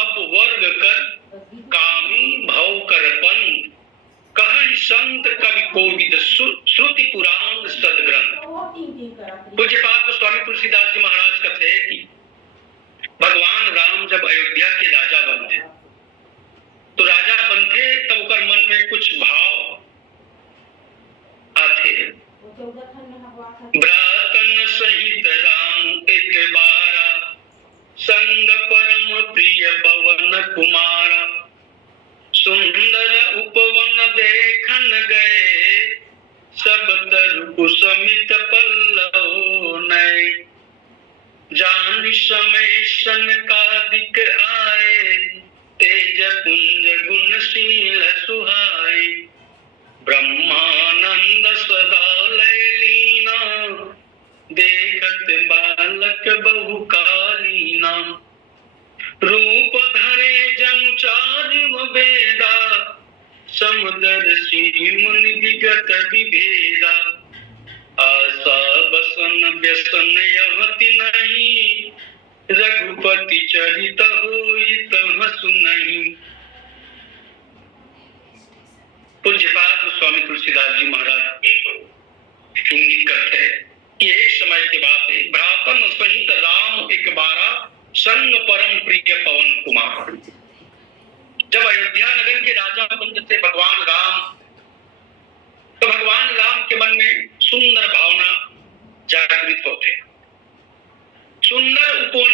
अपवर्ग कर कामी भव कर पंथ कहन संत कवि कोविद श्रुति पुराण सदग्रंथ। पूज्यपाद गोस्वामी तुलसीदास जी महाराज कहते हैं कि भगवान राम जब अयोध्या के राजा बनते तो राजा बनते तब उनके मन में कुछ भाव आते। भ्रातन सहित राम एक बारा संग परम प्रिय पवन कुमारा सुंदर उपवन देखन गए सब तरु कुसमित पल्लव नए जान समय सनकादिक आए तेज पुंज गुणशील सुहाए ब्रह्मानंद सदा लय लीना देखत बालक बहुकालीना रूप धरे जनु चारिम वेदा समदर्शी मुनि विगत विभेदा आशा बसन व्यसन यहति नहीं रघुपति चरित होई तह सुनहि। पूज्यपाद गोस्वामी तुलसीदास जी महाराज इंगित करते हैं कि एक समय के बाद भ्रातन सहित राम एक बारा संग परम प्रिय पवन कुमार। जब अयोध्या नगर के राजा बनते थे भगवान राम, तो भगवान राम के मन में सुंदर भावना जागृत होते। सुंदर उपवन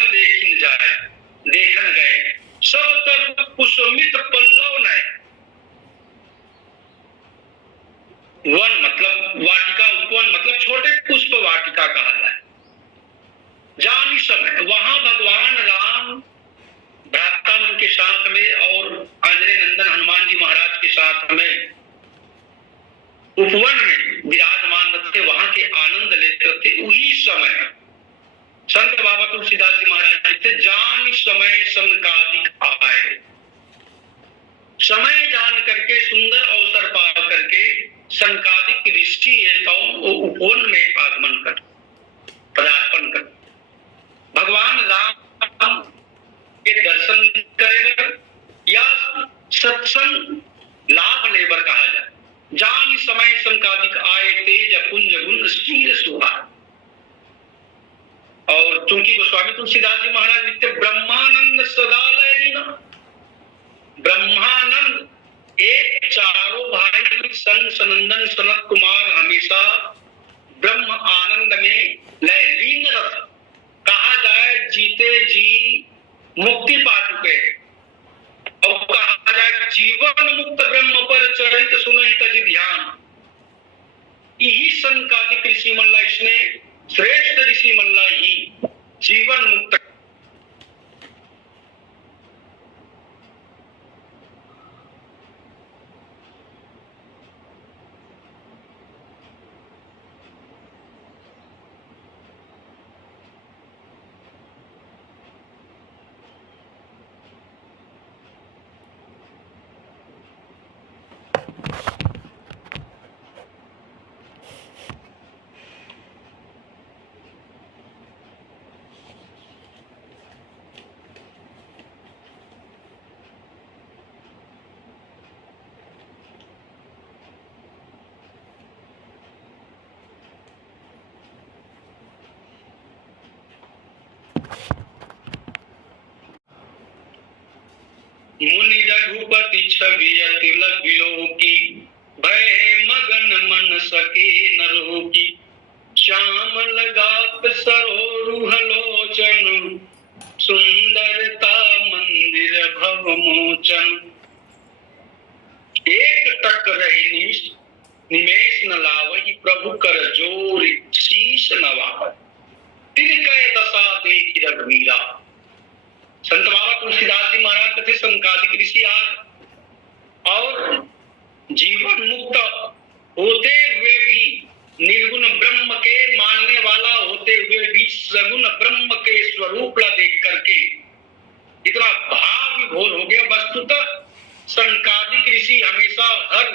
देखन गए सब तरु कुसुमित पल्लव नए। वन मतलब वाटिका, उपवन मतलब छोटे पुष्प वाटिका कहा है। जानी समय वहां भगवान राम भ्रातामन के साथ में और आंजनेय नंदन हनुमान जी महाराज के साथ में उपवन में विराजमान रहते, वहां के आनंद लेते थे। उसी समय संत बाबा तुलसीदास जी महाराज थे जान समय सनकादिक आए। समय जान करके सुंदर अवसर पा करके सनकादिक ऋषि वो उपवन में आगमन कर पदार्पण कर भगवान राम के दर्शन करेगा या सत्संग लाभ लेबर कहा जाए। जान समय संकादिक आए तेज पुंज गुण शील सुहा। और चूंकि गोस्वामी तुलसीदास जी महाराज लिखते ब्रह्मानंद सदा लय लीना। ब्रह्मानंद एक चारों भाई सन सनंदन सनत कुमार हमेशा ब्रह्म आनंद में लय लीन रथ कहा जाए। जीते जी मुक्ति पा चुके और कहा जाए जीवन मुक्त ब्रह्म पर चरित सुनहि तज ध्यान। यही संकादिक ऋषि मल्ला, इसने श्रेष्ठ ऋषि मल्ला ही जीवन मुक्त मुनि रघुपति छवि तिलक विलोकी भय मगन मन सके न रोकी श्याम लगाप सरोरुह लोचन सुंदरता मंदिर भव मोचन। एक टक रही निमेष न लावहि प्रभु कर जोर शीश नवावहि तिनकै दशा देखि रघुवीरा। संत बाबा तुलसीदास जी महाराज कथे संकादिक ऋषि और जीवन मुक्त होते हुए भी निर्गुण ब्रह्म के मानने वाला होते हुए भी सगुण ब्रह्म के स्वरूप ला देख करके इतना भाव विभोर हो गया। वस्तुतः संकादिक ऋषि हमेशा हर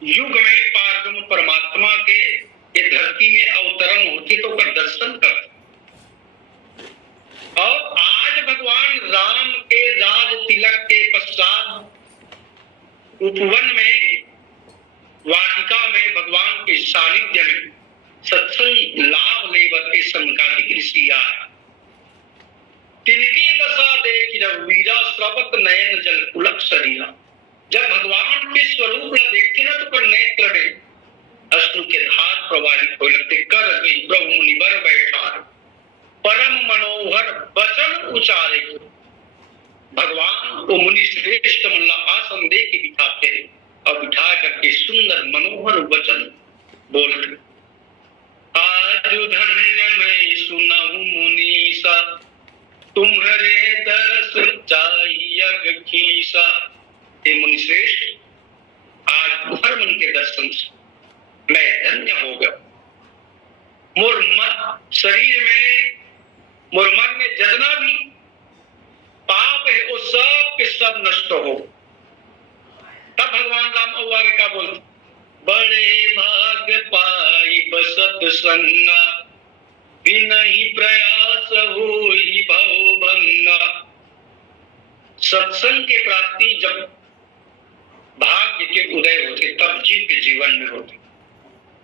युग में पारब्रह्म परमात्मा के ये धरती में अवतरण होते तो कर दर्शन करते। तिलक के पश्चात उपवन में, वाटिका में भगवान के सानिध्य में सत्संग लाभ लेवत के संकादिक ऋषि आए। तिनके दशा देख रघुवीरा स्रवत नयन जल पुलक शरीरा। जब भगवान के स्वरूप न देखते ना तो पर नेत्र में अश्रु के धार प्रवाहित हो लगते। कर गई प्रभु मुनिवर बैठा, परम मनोहर वचन उचारे। भगवान को मुनि श्रेष्ठ मल्ला आसन दे के बिठाते और बिठा करके सुंदर मनोहर वचन बोलते। आज धन्य मैं सुनहु मुनीसा, तुम्हारे दर्श चाहिए खीसा। हे मुनि श्रेष्ठ, आज तुम्हारे मन के दर्शन से मैं धन्य हो गया। मोर मन शरीर में, मोर मन में जितना भी पाप है वो सब के सब नष्ट हो। तब भगवान राम और आगे का बोलते, बड़े भाग पाई बसत संगा, बिनहि प्रयास होई भव भंगा। सत्संग के प्राप्ति जब भाग्य के उदय होते तब जीव के जीवन में होते।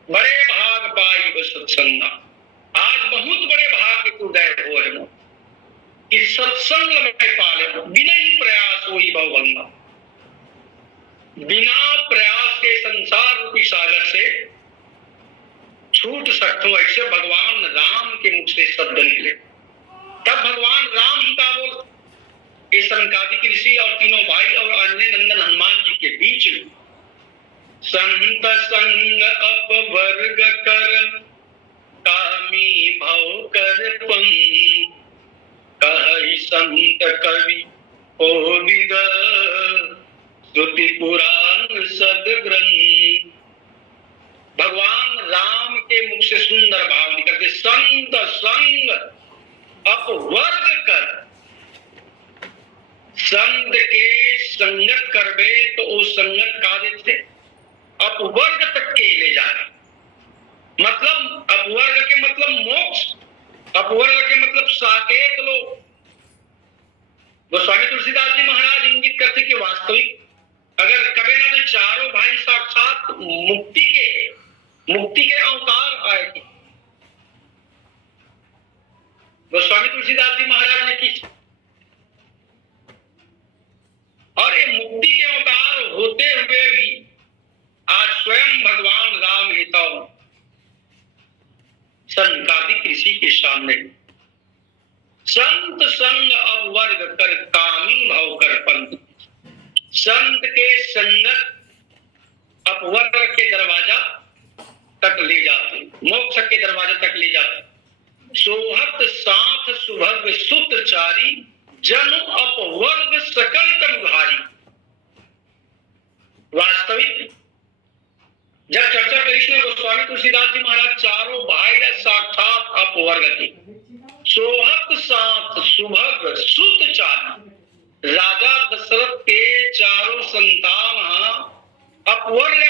बड़े भाग पाई बसत संगा, आज बहुत बड़े भाग्य के उदय हो रहे कि सत्संग में पाले। बिनहि प्रयास होई भव भंगा, बिना प्रयास के संसार रूपी सागर से छूट सकते हो। ऐसे भगवान राम के मुख से शब्द निकले। तब भगवान राम ही का बोल ये संकादिक ऋषि और तीनों भाई और अन्य नंदन हनुमान जी के बीच संत संग अपवर्ग कर, कामी भव कर पंग। कहि संत कवि कोविद, श्रुति पुराण सदग्रंथ। भगवान राम के मुख से सुंदर भाव निकलते। संत संग अपवर्ग कर, संत के संगत करबे तो वो संगत का देते अपवर्ग तक के ले जाए। मतलब अपवर्ग के मतलब मोक्ष, अपवर्ग के मतलब साकेत लोग। गोस्वामी तुलसीदास जी महाराज इंगित करते कि वास्तविक अगर कभी ना तो चारों भाई साक्षात मुक्ति के अवतार आए थे। गोस्वामी तुलसीदास जी महाराज ने की, और ये मुक्ति के अवतार होते हुए भी आज स्वयं भगवान राम हिता संकादिक ऋषि के सामने संत संग अब वर्ग कर, कामी भव कर पंथ। संत के संगत अपवर्ग के दरवाजा तक ले जाते, मोक्ष के दरवाजे तक ले जाते। सोहत साथ सुभग सुत चारी, जन अपवर्ग सकल तन भारी। वास्तविक जब चर्चा करी गोस्वामी तुलसीदास जी महाराज चारों भाई साक्षात अपवर्ग के, सोहत साथ सुभग सुत चारी। राजा दशरथ के चारों संतान अपवर्ग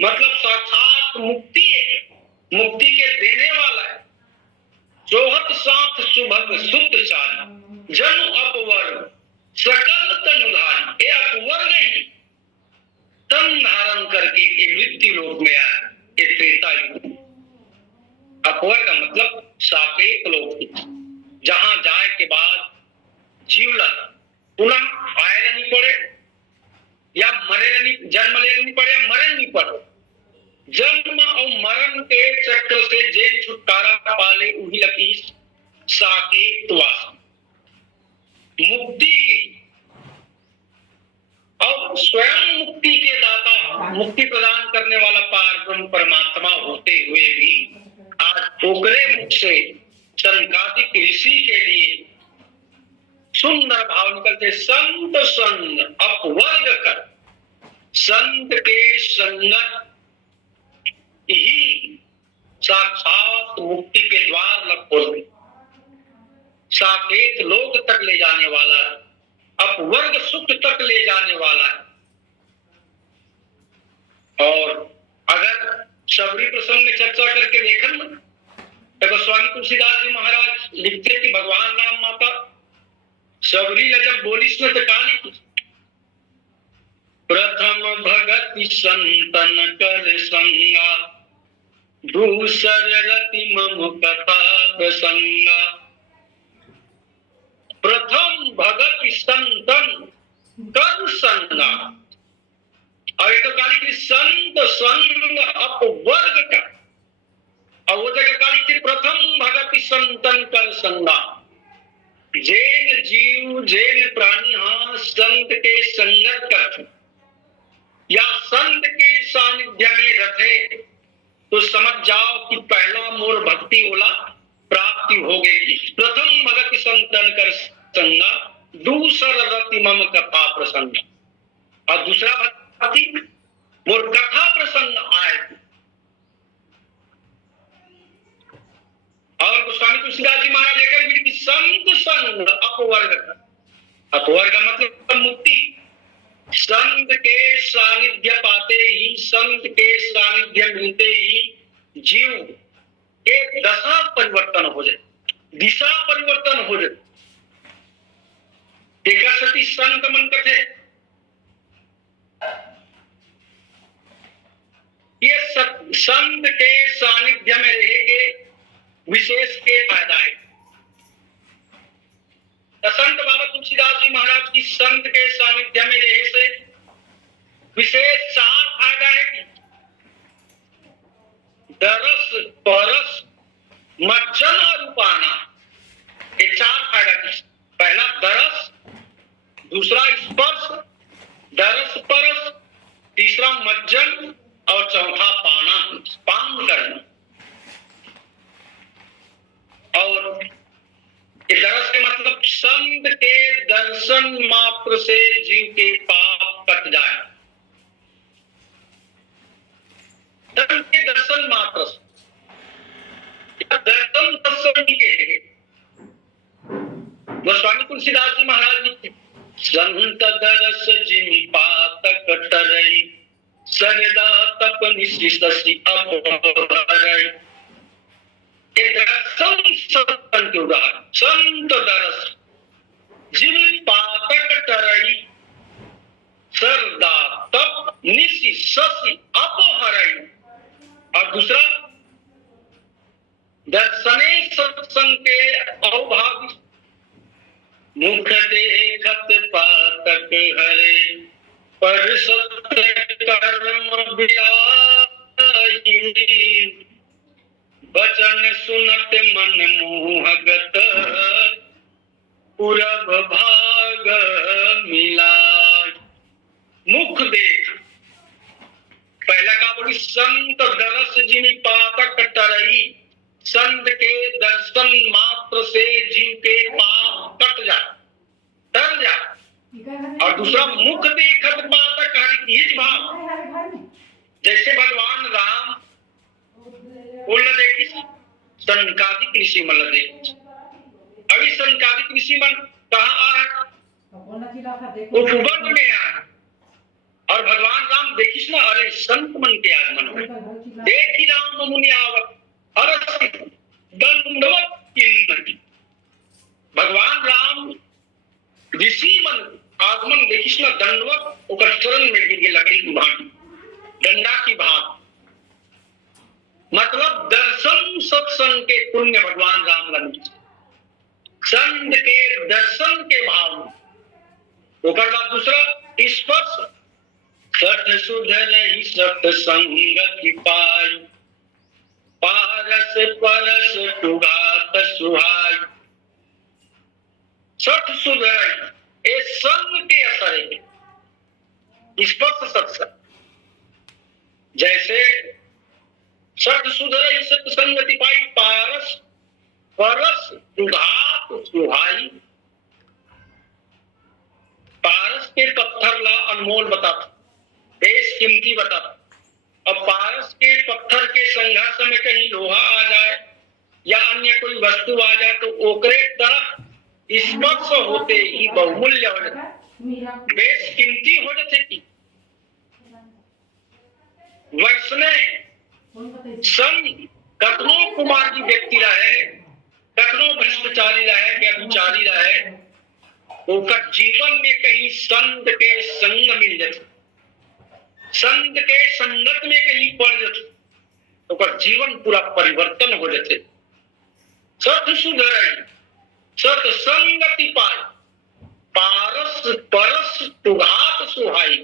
मतलब साक्षात मुक्ति है, मुक्ति के देने वाला है। सोहत साथ सुभग सुत चारी, जन अपवर्ग सकल तनुधारी। ये अपवर्ग ही तन धारण करके ये मृत्यु लोक में आया। ये त्रेता युग। अपवर्ग का मतलब साकेत लोक, जहां जाए के बाद जीवला पुनः आए नहीं पड़े या मरे नहीं, जन्म ले नहीं पड़े या मरे नहीं पड़े। जन्म और मरण के चक्र से जेल छुटकारा पाले उही लकी साकेतवास। मुक्ति की और स्वयं मुक्ति के दाता, मुक्ति प्रदान करने वाला पार ब्रह्म परमात्मा होते हुए भी आज ओकरे मुख से संकादिक ऋषि के लिए सुंदर भाव निकलते। संत संग अपवर्ग कर, संत के संगत ही साक्षात मुक्ति के द्वार न खोलते, साकेत लोक तक ले जाने वाला है, अपवर्ग सुख तक ले जाने वाला है। और अगर सबरी प्रसंग में चर्चा करके देखन तो गोस्वामी तुलसीदास जी महाराज लिखते कि भगवान राम माता सबरी जब बोलिस न तो काली प्रथम भगति संतन कर संगा, दूसर रति मम कथा प्रसंगा। प्रथम भगति संतन कर संगा, और एक तो काली की संत संग अपवर्ग का, और वो जगह काली की प्रथम भगति संतन कर संगा। जैन जीव जैन प्राणी हाँ संत के संगत कर या संत के सानिध्य में रखे तो समझ जाओ कि पहला मोर भक्ति ओला प्राप्ति हो गई। प्रथम भगति संतन कर संगा, दूसर रति मम कथा प्रसंग, और दूसरा भक्ति मोर कथा प्रसंग आए। और गोस्वामी तुलसीदास जी महाराज लेकर भी कि संत संग अपवर्ग, अपवर्ग मतलब मुक्ति। संत के सानिध्य पाते ही, संत के सानिध्य मिलते ही जीव के दशा परिवर्तन हो जाए, दिशा परिवर्तन हो जाए। एक सती संत मन कथे, ये संत के सानिध्य में रहेंगे विशेष के फायदा है। संत बाबा तुलसीदास जी महाराज की संत के सानिध्य में रहे से विशेष चार फायदा है कि दरस परस मज्जन और रूपाना, ये चार फायदा की। पहला दरस, दूसरा स्पर्श, दरस परस, तीसरा मज्जन और चौथा पाना, पान करना। और दरस के मतलब संत के दर्शन मात्र से जीव के पाप कट जाए। संत के दर्शन मात्र से, दर्शन दर्शन के गोस्वामी तुलसीदास जी महाराज लिखते, संत दरस जिनि पातक टरई, सदा तप निशिशि अपहरई। दर्शन संतन के उदाहरण, संत दरस जिनि पातक टरई, सरदा तप निशिशि अपहरई। और दूसरा दर्शने सत्संग के अवभावी, मुख देखत पातक हरे, पर सत्य कर्म बिलाही। वचन सुनत मन मोहगत, पुरब भाग मिला। मुख देख, पहला का बोली संत दरस जिनि पातक टरई, संत के दर्शन मात्र से जीव के पाप कट जा, तर जा। और दूसरा मुख देखत पातक हरि, ये भाव जैसे भगवान राम बोल देखी संकादिक ऋषि मन देखी। अभी संकादिक ऋषि मन कहाँ आए, उपवन में आए, और भगवान राम देखिस ना, अरे संत मन के आगमन हुए। देखी राम मुनि आवत, दंडवत किन्नति। भगवान राम ऋषि मन आगमन देखिस ना, दंडवत ओकर चरण में गिर के लकड़ी की भांति, डंडा की भांति। मतलब दर्शन सत्संग के पुण्य भगवान राम लंघ, संत के दर्शन के भाव में। ओकर बाद दूसरा स्पर्श, सठ सुधर ही सत्संग पाई, पारस परस टुगात सुहाई। सठ सुधर ये संग के असर है, स्पर्श सत्संग। जैसे सठ सुधर ही सत्संगति पाई, पारस परस टुगात सुहाई। पारस के पत्थर ला अनमोल बताता, बेश कीमती बताता। अब पारस के पत्थर के संघर्ष में कहीं लोहा आ जाए या अन्य कोई वस्तु आ जाए तो ओकरे तरफ स्पर्श होते ही बहुमूल्य हो जाते, बेश कीमती हो जाते। की वैष्णव संग कतनो कुमार की व्यक्ति रहे, कतनो भ्रष्टाचारी रहे, व्यभिचारी रहे, ओकर जीवन में कहीं संत के संग मिल जाते, संत के संगत में कहीं पड़ जाते, ओकर जीवन पूरा परिवर्तन हो जाते। सत सुधरई सत्संगति पाई, पारस परस तुघात सुहाई।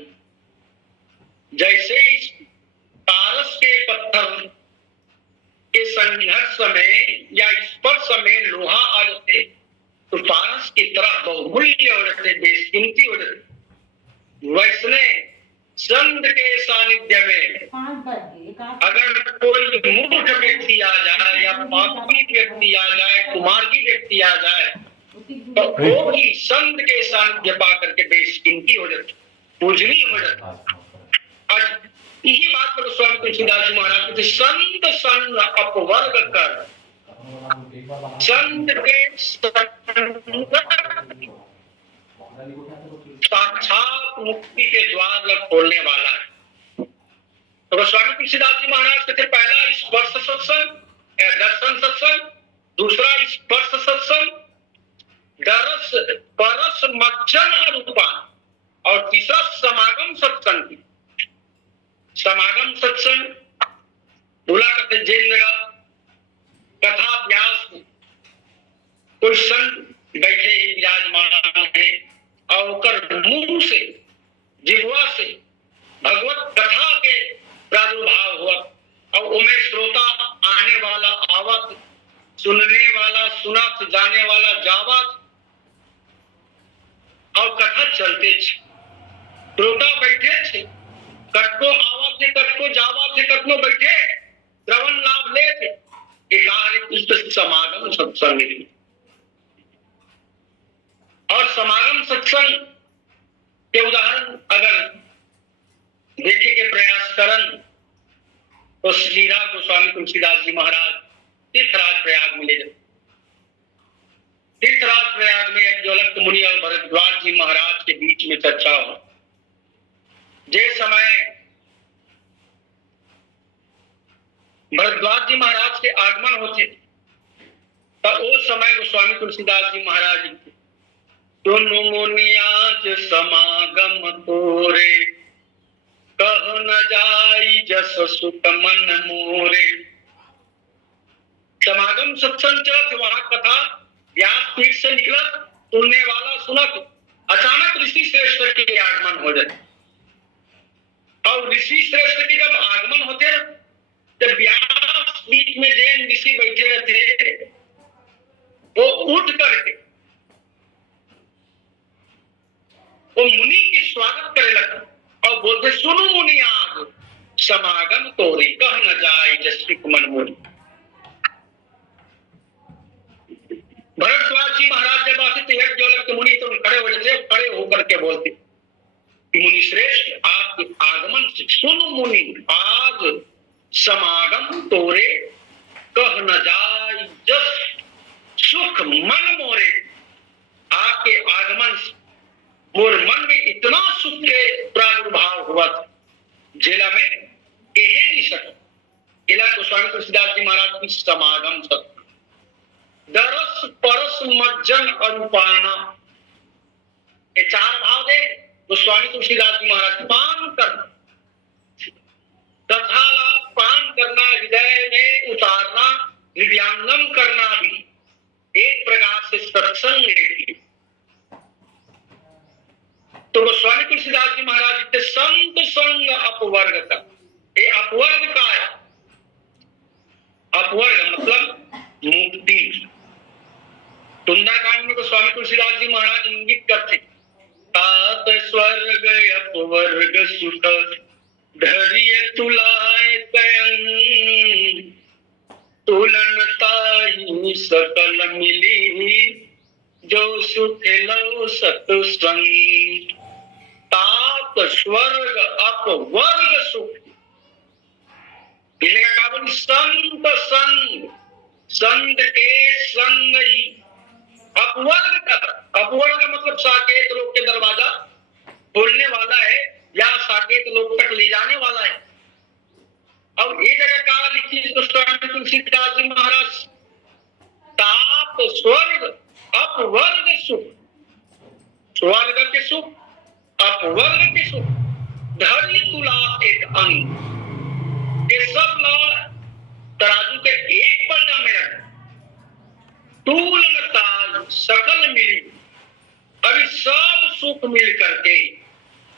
जैसे इस पारस के पत्थर के संघर्ष में या स्पर्श में लोहा आ जाते तो पारस की तरह बहुमूल्य हो जाते, बेशकीमती हो जाते। वैसने संत के सानिध्य में अगर कोई मूर्ख व्यक्ति आ जाए या पापी व्यक्ति आ जाए, कुमार्गी व्यक्ति आ जाए, तो वो भी संत के सानिध्य पा करके बेशकीमती हो जाती, पूजनीय हो जाती। आज यही बात पर स्वामी तुलसीदास जी महाराज कहते, संत संग अपवर्ग कर, संत के साक्षात मुक्ति के द्वार खोलने वाला है। तो स्वामी तुलसीदास जी महाराज कहते, पहला स्पर्श सत्संग, दर्शन सत्संग, दूसरा स्पर्श सत्संग, दरस परस मज्जन रूपान, और तीसरा समागम सत्संग। समागम सत्संग बोला करते जेल लगा कथा व्यास, कोई संत बैठे विराजमान है और मुंह से जिह्वा से भगवत कथा के प्रादुर्भाव हुआ और उमें श्रोता आने वाला आवत, सुनने वाला सुनत, जाने वाला जावत, और कथा चलते थे। श्रोता बैठे थे, कटको आवा थे, कटको जावा थे, कटको बैठे श्रवण लाभ ले थे। समागम सत्संग, और समागम सत्संग के उदाहरण अगर देखे के प्रयास करन तो श्रीरा गोस्वामी तुलसीदास जी महाराज तीर्थराज प्रयाग में ले जाते। तीर्थराज प्रयाग में एक ज्वलंत मुनि और भरद्वाज जी महाराज के बीच में चर्चा हो। जे समय भरद्वाज जी महाराज के आगमन होते तो उस समय गोस्वामी तुलसीदास जी महाराज दोनों मुनियाज समागम तोरे, कह न जाई जस सुत मन मोरे। समागम सत्संग चलत, वहां कथा व्यास पीठ से निकला, सुनने वाला सुनत, अचानक ऋषि श्रेष्ठ के आगमन हो जाए। और ऋषि श्रेष्ठ के जब आगमन होते जब व्यास पीठ में जैन ऋषि बैठे रहते, वो उठ करके वो मुनि की स्वागत करे लगते और बोलते, सुनो मुनि आज समागम तोरे, कह न जाए जसविक मन मोरी। भरद्वाज जी महाराज जब आते थे ज्वलंत मुनि तो खड़े हो जाते, खड़े होकर के बोलते कि मुनि श्रेष्ठ आपके आगमन से सुनो मुनि आज समागम तोरे, कह न जाए जस सुख मन मोरे। आपके आगमन से मोर मन में इतना सुख के प्रादुर्भाव हुआ था, जेला में कहे नहीं सका। इला गोस्वामी तुलसीदास जी महाराज की समागम सत्य, दरस परस मज्जन अनुपाना, ये चार भाव दे गोस्वामी तुलसीदास जी महाराज। पान करना, कथा लाभ पान करना, हृदय में उतारना, हृदयांगम करना भी एक प्रकार से सत्संग है। तो गोस्वामी तुलसीदास जी महाराज के संत संग अपवर्ग का, ये अपवर्ग का है। अपवर्ग मतलब मुक्ति। सुंदरकांड में गोस्वामी तुलसीदास जी महाराज इंगित करते, तात स्वर्ग अपवर्ग सुख धैर्य तुलाए तयं, तुलनताहि सकल मिली जो सुख लो सत्संग। तात स्वर्ग अपवर्ग सुख, संत संग, संत के संग ही अपवर्ग का। अपवर्ग मतलब साकेत लोग के दरवाजा खोलने वाला है या साकेत लोग तक ले जाने वाला है। अब ये जगह कहा लिखी गोस्वामी तुलसीदास जी महाराज, ताप स्वर्ग अपवर्ग सुख। स्वर्ग के सुख, अपवर्ग के सुख, धरी तुला एक अंग, ये सब ला तराजू के एक पलड़ा में रख, तूल न ताज सकल मिली। अभी सब सुख मिल करके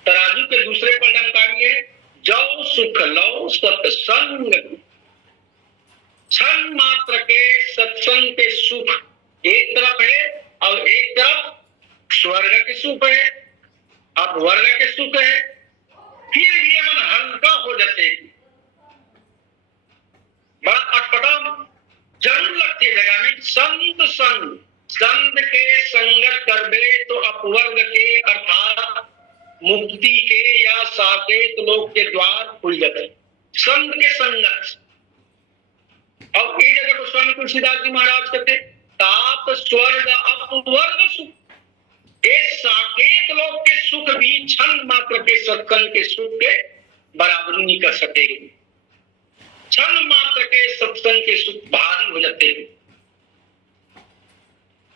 तराजू के दूसरे पलड़ा में काम है, जो सुख लो सत्संग, क्षण मात्र के सत्संग के सुख एक तरफ है और एक तरफ स्वर्ग के सुख है, अपवर्ग के सुख है। फिर भी ये मन हल्का हो जाते, बड़ा अटपटा जरूर लगती जगह में। संत संग, संत के संगत कर दे तो अपवर्ग के अर्थात मुक्ति के या साकेत लोक के द्वार खुल जाते, संत के संगत। और एक जगह गोस्वामी तुलसीदास जी महाराज कहते, तात स्वर्ग अपवर्ग सुख, इस साकेत लोक के सुख भी क्षण मात्र के सत्संग के सुख के बराबर नहीं कर सकेंगे। क्षण मात्र के सत्संग के सुख भारी हो जाते हैं।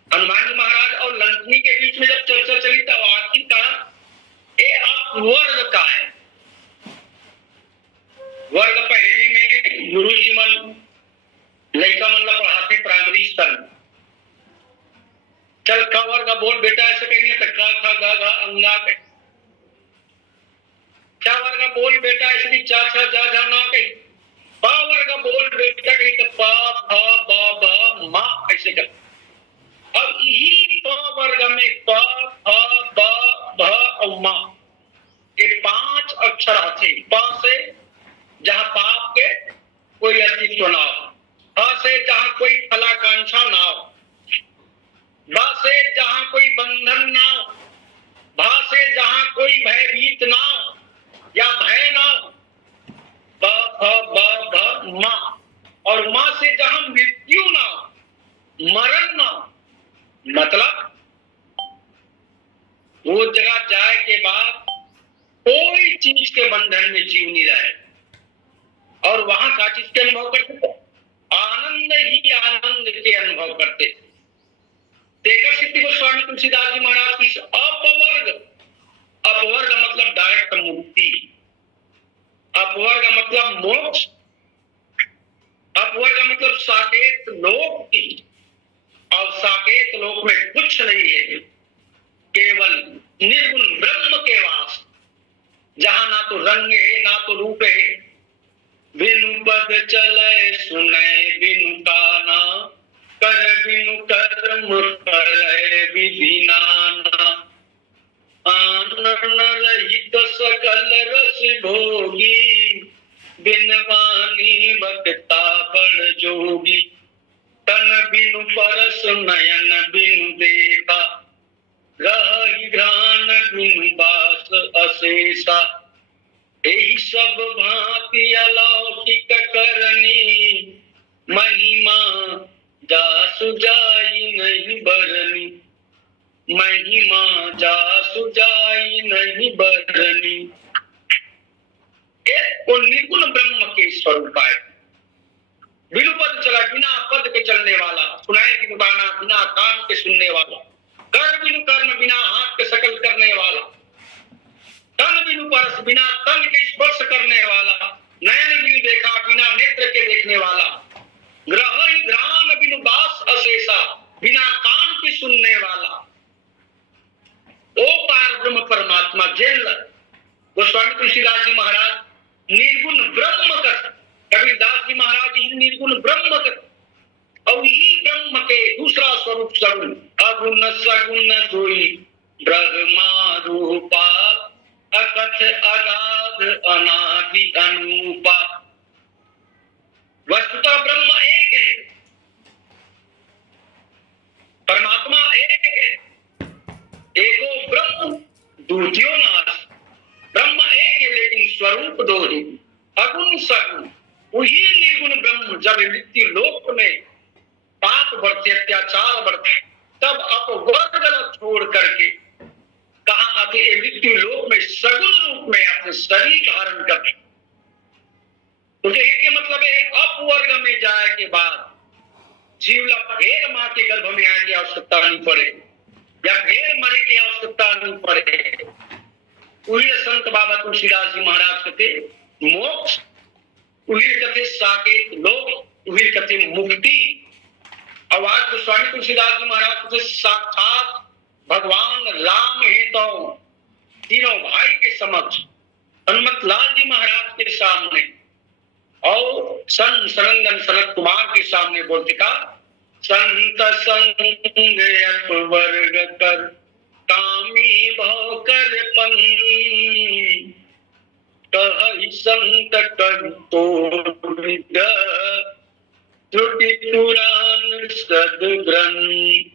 हनुमान जी महाराज और लंकनी के बीच में जब चर्चा चली तो आखिर कहा, ये अपवर्ग का है। वर्ग पहली में गुरु जी मन लड़का मन ला पढ़ाते प्राइमरी स्तर में, चल क वर्ग बोल बेटा ऐसे कहेंगे तो क ख ग घ अंगा कहे, क्या वर्ग बोल बेटा ऐसे भी चा छ जा झा ना कही, प वर्ग बोल बेटा कही तो प फ ब भ मा ऐसे कर। अब यही प वर्ग में प फ ब भ और मा, ये 5 अक्षर आते। प से जहां पाप के कोई अस्तित्व ना हो, फ से जहां कोई फलाकांक्षा ना हो, ब से जहां कोई बंधन ना हो, भ से जहां कोई भयभीत ना हो या भय ना हो, ब फ ब भ मा, और मां से जहां मृत्यु ना हो, मरण ना हो। मतलब वो जगह जाए के बाद कोई चीज के बंधन में जीव नहीं रहे, और वहां का चीज के अनुभव करते, आनंद ही आनंद के अनुभव करते। तेकर सिद्धि गोस्वामी तुलसीदास जी महाराज की अपवर्ग, अपवर्ग मतलब डायरेक्ट मुक्ति, अपवर्ग मतलब मोक्ष, अपवर्ग मतलब साकेत लोक की, और साकेत लोक में कुछ नहीं है, केवल निर्गुण ब्रह्म के वास, जहां ना तो रंग है ना तो रूप है। बिनु पद चले सुने बिनु काना, कर बिनु कर्म करे विधि नाना, आनंद रहित सकल रस भोगी, बिन वाणी बक्ता बड़ जोगी, तन बिनु परस नयन बिनु देखा, रही घ्राण बिनु बास अशेषा, यही सब भांति अलौकिक करनी, महिमा जासु जाई नहीं बरनी, महिमा जासु जाई नहीं बरनी। एक वो निर्गुण ब्रह्म के स्वरूप है, बिनु पद चला, बिना पद के चलने वाला, सुनाए बिनु गाना, बिना कान के सुनने वाला, कर बिनु कर्म, बिना हाथ के सकल करने वाला, तन बिनु परस, बिना तन के स्पर्श करने वाला, नयन बिनु देखा, बिना नेत्र के देखने वाला, ग्रह ही घ्राण बिनु बास अशेषा, बिना कान के सुनने वाला, ओ पार ब्रह्म परमात्मा जेल गोस्वामी तुलसीदास जी महाराज निर्गुण ब्रह्म कर, कबीरदास जी महाराज ही निर्गुण ब्रह्म कर, और यही ब्रह्म के दूसरा स्वरूप सगुण, अगुण सगुण दुई ब्रह्मा रूपा, अकथ अगाध अनादि अनूपा। वस्तुतः ब्रह्म एक है, परमात्मा एक है, एको ब्रह्म द्वितीयो नाश। ब्रह्म एक है लेकिन स्वरूप दो है, अगुण सगुण। वही निर्गुण ब्रह्म जब मृत्यु लोक में पाप बढ़ते, अत्याचार बढ़ते, तब अपवर्ग छोड़ करके कहा आते मृत्यु लोक में सगुण रूप में अपने शरीर धारण करते। तो ये मतलब है अपवर्ग में जाए के बाद जीव फिर मां के गर्भ में आने की आवश्यकता नहीं पड़े, या फिर मरे की आवश्यकता नहीं पड़े। वही संत बाबा तुलसीदास जी महाराज कहते मोक्ष, वही कहते साकेत लोक, वही कहते मुक्ति। और आज तो स्वामी तुलसीदास जी महाराज कहते साक्षात भगवान राम है तो तीनों भाई के समक्ष हनुमत लाल जी महाराज के सामने और सन सनंदन सनत कुमार के सामने बोलते का संत संग अपवर्ग कर कामी भव कर पन कहि संत कर तोड़ त्रुटि पुराण सदग्रंथ।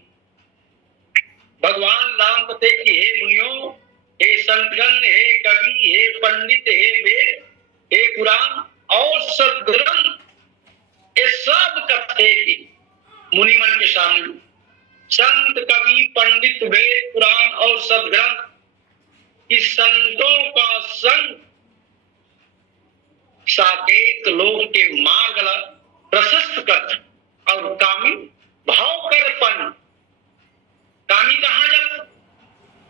भगवान राम कहते कि हे मुनियों, हे संतगण, हे कवि, हे पंडित, हे वेद, हे पुराण और सदग्रंथ, ये सब कहते कि मुनिमन के सामने संत, कवि, पंडित, वेद, पुराण और सदग्रंथ, इस संतों का संग साकेत लोक के मार्ग प्रशस्त कर और कामी भाव कर पन। कामी कहाँ जा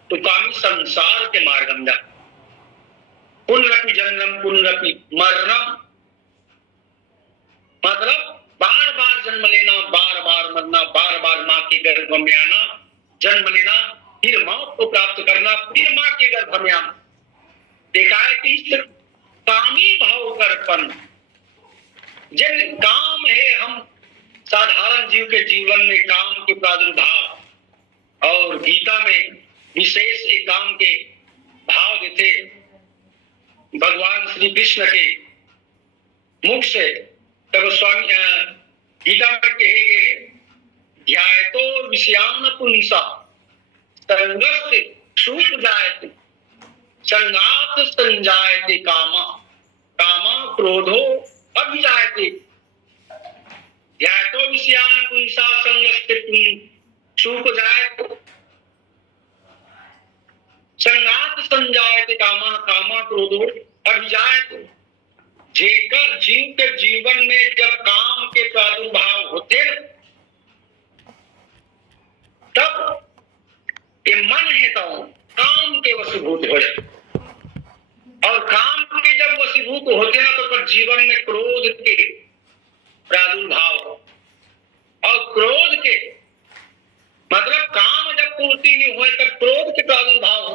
तो कामी संसार के मार्ग में जा। पुनरपि जन्म पुनरपि मरणम, मतलब बार बार जन्म लेना, बार बार मरना, बार बार माँ के गर्भ में आना, जन्म लेना, फिर मौत को प्राप्त करना, फिर माँ के गर्भ में आना। देखा है कि इस कामी भाव करपन, जिन काम है हम साधारण जीव के जीवन में काम के प्रादुर्भाव और गीता में विशेष एक काम के भाव देते भगवान श्री कृष्ण के मुख से। तब स्वामी गीता में कहे गए ध्यायतो विषयान पुंसा संगस्त सुख जायते संगात संजायते कामा कामा क्रोधो अभिजायते। ध्यायतो विषयान पुंसा संगस्त सुख जायते संगात संजायते कामा कामा क्रोधो अभिजायते। जेकर जीव के जीवन में जब काम के प्रादुर्भाव होते तब ये मन है तो काम के वशीभूत हो जाते, और काम के जब वशीभूत होते ना तो पर जीवन में क्रोध के प्रादुर्भाव, और क्रोध के मतलब काम जब पूर्ति नहीं हुए तब क्रोध के प्रादुर्भाव हो,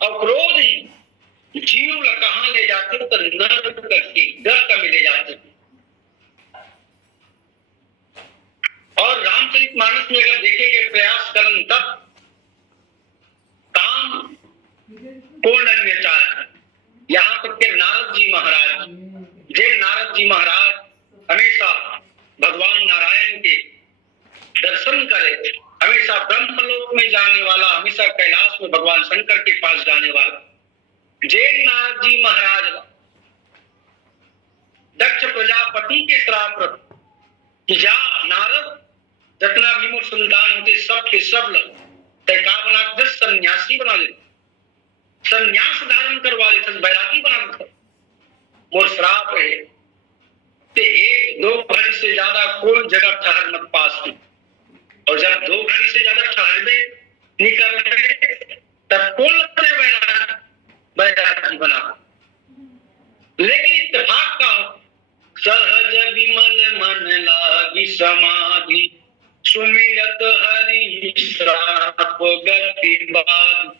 और क्रोध ही जीव कहाँ ले जाते तो नर्क करके गर्त में ले जाते। और रामचरितमानस में अगर देखेंगे प्रयास करन तब काम पूर्ण अन्यता है। यहाँ तक के नारद जी महाराज, जे नारद जी महाराज हमेशा भगवान नारायण के दर्शन करे, हमेशा ब्रह्मलोक में जाने वाला, हमेशा कैलाश में भगवान शंकर के पास जाने वाला जैन नारद जी महाराज दक्ष प्रजापति के श्राप कि जा नारद जितना भी मोर संतान होते सब के सब लग का बना 10 सन्यासी बना ले, सन्यास धारण करवा ले, बैरागी बना देता। मोर श्राप है ते 1-2 घड़ी से ज्यादा कोई जगह ठहर मत पास की, और जब 2 घड़ी से ज्यादा ठहरबे निकल गए तब कुल बैरागी बना। लेकिन इत्तेफाक का सहज विमल मन लागी समाधि सुमिरत हरि श्राप गति बाद।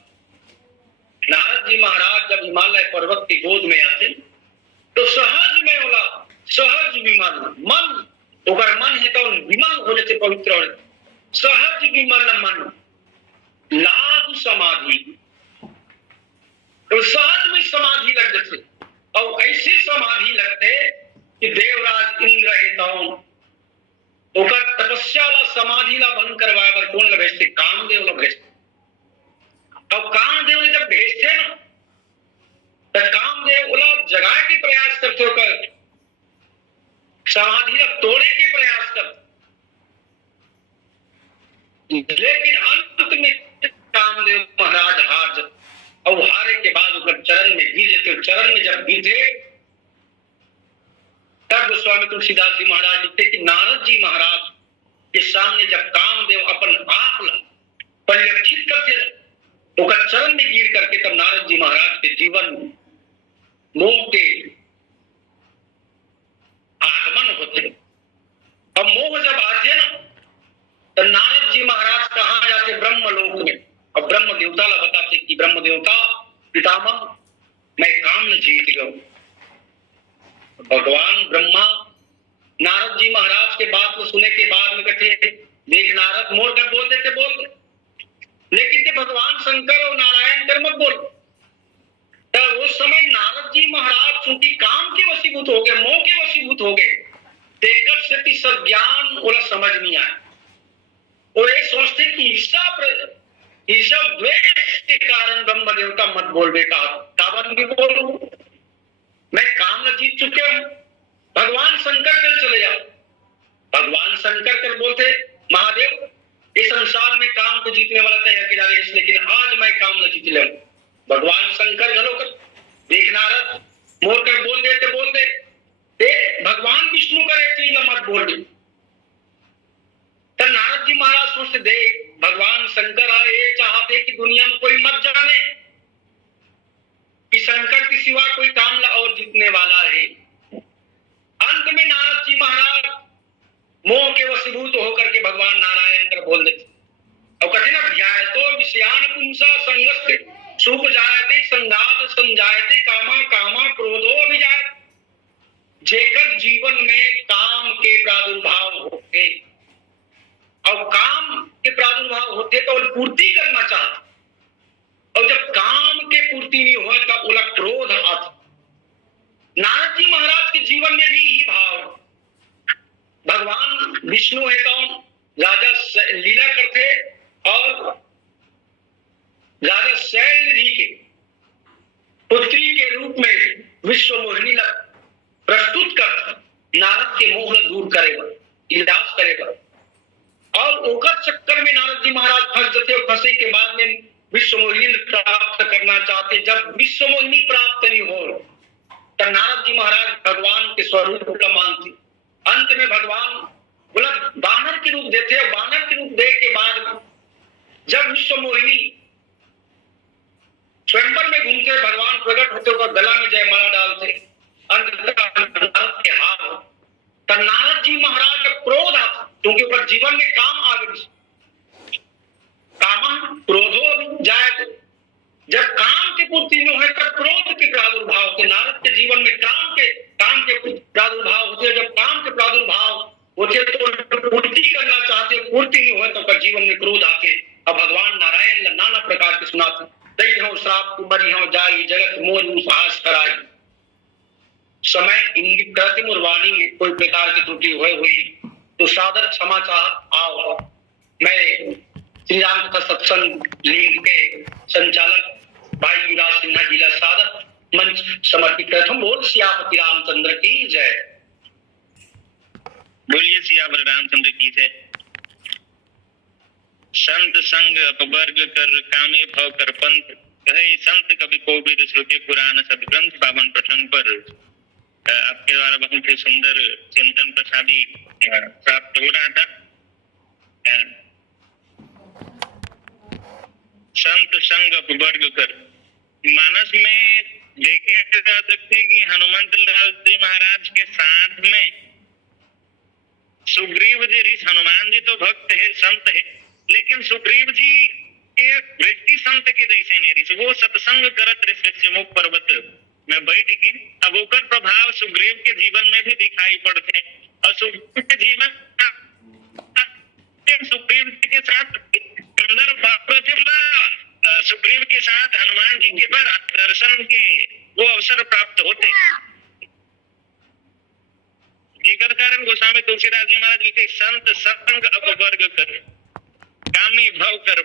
नारद जी महाराज जब हिमालय पर्वत की गोद में आते तो सहज में होला, सहज विमल मन, ओकर मन है तो विमल हो जाते, पवित्र हो जाते। सहज विमल मन लाग समाधि, तो सहज में समाधि लग जाते, और ऐसे समाधि लगते कि देवराज इंद्र है तो ओकर तपस्या ला समाधि ला भंग करवाए बर कौन ला भेजते? कामदेव ला भेजते। और कामदेव ने जब भेजते ना तो कामदेव ओला जगाए के प्रयास करते होकर समाधि ला तोड़े के प्रयास करते, लेकिन अंत में कामदेव महाराज हार जाते, और हारे के बाद उनका चरण में गिर जाते। चरण में जब गिरते तब स्वामी तुलसीदास जी महाराज लिखते कि नारद जी महाराज के सामने जब कामदेव अपन आप परिलक्षित करते ओकर चरण में गिर करके तब नारद जी महाराज के जीवन मोह के आगमन होते। अब मोह जब आते ना तो नारद जी महाराज कहाँ जाते? ब्रह्मलोक में। अब ब्रह्म देवता ला बताते कि ब्रह्म देवता पितामह मैं काम न जीत गया। भगवान ब्रह्मा नारद जी महाराज के बात को सुने के बाद में कहते देख नारद मोर कर बोल देते बोल दे, लेकिन ते भगवान शंकर और नारायण कर मत बोल। तो उस समय नारद जी महाराज चूंकि काम के वशीभूत हो गए, मोह के वशीभूत हो गए, तेकर से सब ज्ञान उन्हें समझ नहीं आया। वो ये सोचते कि ईर्षा द्वेष के कारण ब्रह्म देवता मत बोल बेटा, कावन भी बोलूं मैं काम न जीत चुके हूं, भगवान शंकर कर चले जाओ। भगवान शंकर कर बोलते महादेव इस संसार में काम को जीतने वाला तय अकेला रहे, लेकिन आज मैं काम न जीत ले। भगवान शंकर घलो कर देख नारद मोर कर बोल दे भगवान विष्णु करे चीज मत बोल दे। तब नारद जी महाराज सोचते देख भगवान शंकर ये चाहते कि दुनिया में कोई मत जाने कि शंकर के सिवा कोई काम ला और जीतने वाला है। अंत में नारद जी महाराज मोह के वशीभूत होकर के भगवान नारायण कर बोल देते और कठिन अध्याय तो विषयान पुंसा संगस्त सुख जायते संगात संजायते कामा कामा क्रोधो अभिजायते। जेकर जीवन में काम के प्रादुर्भाव होते और काम के प्रादुर्भाव होते तो पूर्ति करना चाहते और जब काम के पूर्ति नहीं हो तब उला क्रोध आता। नारद जी महाराज के जीवन में भी यही भाव। भगवान विष्णु है कौन? राजा लीला करते और राजा शैल जी के पुत्री के रूप में विश्व मोहिनी प्रस्तुत कर नारद के मोह दूर करेगा, इलाज करेगा। और ओकर चक्कर में नारद जी महाराज फंस जाते और फंसे के बाद में विश्व मोहिनी प्राप्त करना चाहते। जब विश्व मोहिनी प्राप्त नहीं हो तब नारद जी महाराज भगवान के स्वरूप का मानते। अंत में भगवान बोला बानर के रूप देते और बानर के रूप दे के बाद जब विश्व मोहिनी स्वयंवर में घूमते भगवान प्रकट होते हुए गला में जयमाला डालते, अंत के हार हो तब नारद जी महाराज का क्रोध आता क्योंकि ऊपर जीवन में काम आ गई। काम क्रोधो जाए जब काम की पूर्ति में है तब क्रोध के प्रादुर्भाव होते। नारद के जीवन में काम के प्रादुर्भाव होते। जब काम के प्रादुर्भाव होते तो पूर्ति करना चाहते, पूर्ति नहीं हो तो जीवन में क्रोध आते। अब भगवान नारायण नाना प्रकार के सुनाते दई हो श्राप मरी हो जाई जगत मोर उपहास कराई। समय इंगित करते मुरवानी कोई प्रकार की त्रुटि हुई तो सादर क्षमा चाह आओ। मैं श्री राम कथा सत्संग लीग के संचालक भाई युवराज सिन्हा जिला सादर मंच समर्पित करता हूँ। बोल सियापति रामचंद्र की जय। बोलिए सियावर रामचंद्र की जय। संत संग अपवर्ग कर कामे भव कर पंथ कहे संत कवि कोविद श्रुति पुराण सदग्रंथ 52 प्रसंग पर आपके द्वारा बहुत ही सुंदर चिंतन प्रसादी प्राप्त हो रहा था। संत संग अपवर्ग कर मानस में देखे जा सकते कि हनुमंत लाल जी महाराज के साथ में सुग्रीव जी ऋषि हनुमान जी तो भक्त है संत है, लेकिन सुग्रीव जी के वृत्ति संत के जैसे नहीं ऋषि। वो सत्संग करत ऋषि मुख पर्वत में बैठ के अब ओकर प्रभाव सुग्रीव के जीवन में भी दिखाई पड़ते और सुग्रीव के जीवन सुग्रीव जी के साथ सुग्रीव के साथ हनुमान जी के पर दर्शन के वो अवसर प्राप्त होते। जिगर कारण गोस्वामी तुलसीदास जी महाराज लिखे संत संग अपवर्ग कर कामी भव कर